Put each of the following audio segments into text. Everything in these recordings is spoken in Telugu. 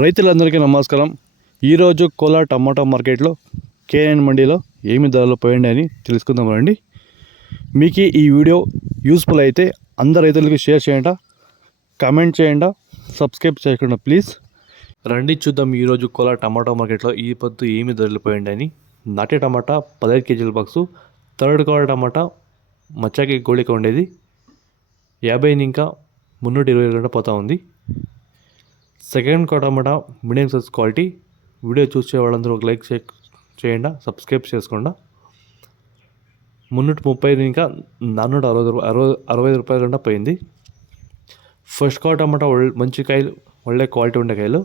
రైతులందరికీ నమస్కారం. ఈరోజు కోలార్ టమాటా మార్కెట్లో కేఎన్ మండీలో ఏమి ధరలు పోయండి అని తెలుసుకుందాం రండి. మీకు ఈ వీడియో యూస్ఫుల్ అయితే అందరు రైతులకి షేర్ చేయండి. కామెంట్ చేయండి. సబ్స్క్రైబ్ చేయకుండా ప్లీజ్. రండి చూద్దాం ఈరోజు కోలార్ టమాటా మార్కెట్లో ఈ పొద్దు ఏమి ధరలు పోయండి అని. నాటి టమాటా పదహైదు కేజీల బాక్సు థర్డ్ కవర్ టమాటా మచ్చాకి గోళిక ఉండేది. యాభై ఇంకా మున్నూట ఇరవై గంట పోతా ఉంది. సెకండ్ కోటమట మీడియం సైజ్ క్వాలిటీ. వీడియో చూసే వాళ్ళందరూ ఒక లైక్ చేయండి సబ్స్క్రైబ్ చేసుకోండి. మున్నూట ముప్పై ఇంకా నాన్నూట అరవై అరవై అరవై ఐదు రూపాయల గంట పోయింది. ఫస్ట్ కాట్ టమాటా మంచి కాయలు ఒಳ್ಳೆ క్వాలిటీ ఉండే కాయలు.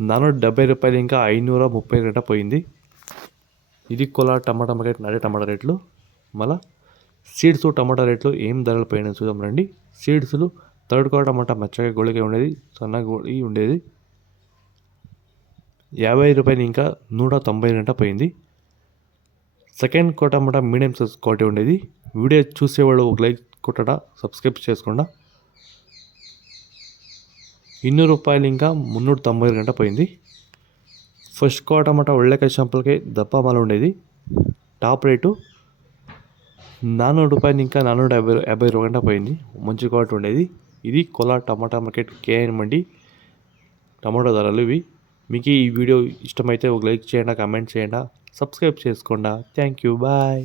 నాన్నూట డెబ్బై రూపాయలు ఇంకా ఐనూర ముప్పై గంట పోయింది. ఇది కొలా టమాటా మార్కెట్ నడే టమాటా రేట్లు. మళ్ళా సీడ్స్ టమాటా రేట్లు ఏం ధరలు పోయినాయి చూద్దాం రండి. సీడ్స్లు థర్డ్ క్వార్ టమాటా మచ్చగా గోళిక ఉండేది సన్న గోళి ఉండేది యాభై రూపాయలు ఇంకా నూట తొంభై గంట పోయింది సెకండ్ క్వార్ టమాటా మీడియం సైజ్ క్వాలిటీ ఉండేది వీడియో చూసేవాళ్ళు ఒక లైక్ కొట్టడా సబ్స్క్రైబ్ చేసుకోండా ಇನ್ನೂರು రూపాయలు ఇంకా మున్నూట తొంభై గంట పోయింది ఫస్ట్ క్వార్ టమాటా ఒళ్ళకాయ షంపులకి దప్ప మాల ఉండేది టాప్ రేటు నాన్నూరు రూపాయలు ఇంకా నాన్నూట యాభై యాభై రూపాయల గంట పోయింది మంచి క్వాలిటీ ఉండేది ఇది కోలార్ టమాటా మార్కెట్ కేఎన్ మండి. టమాటా ధరలు ఇవి. మీకు ఈ వీడియో ఇష్టమైతే ఒక లైక్ చేయండి కామెంట్ చేయండి. సబ్స్క్రైబ్ చేసుకోండి. Thank you. బాయ్.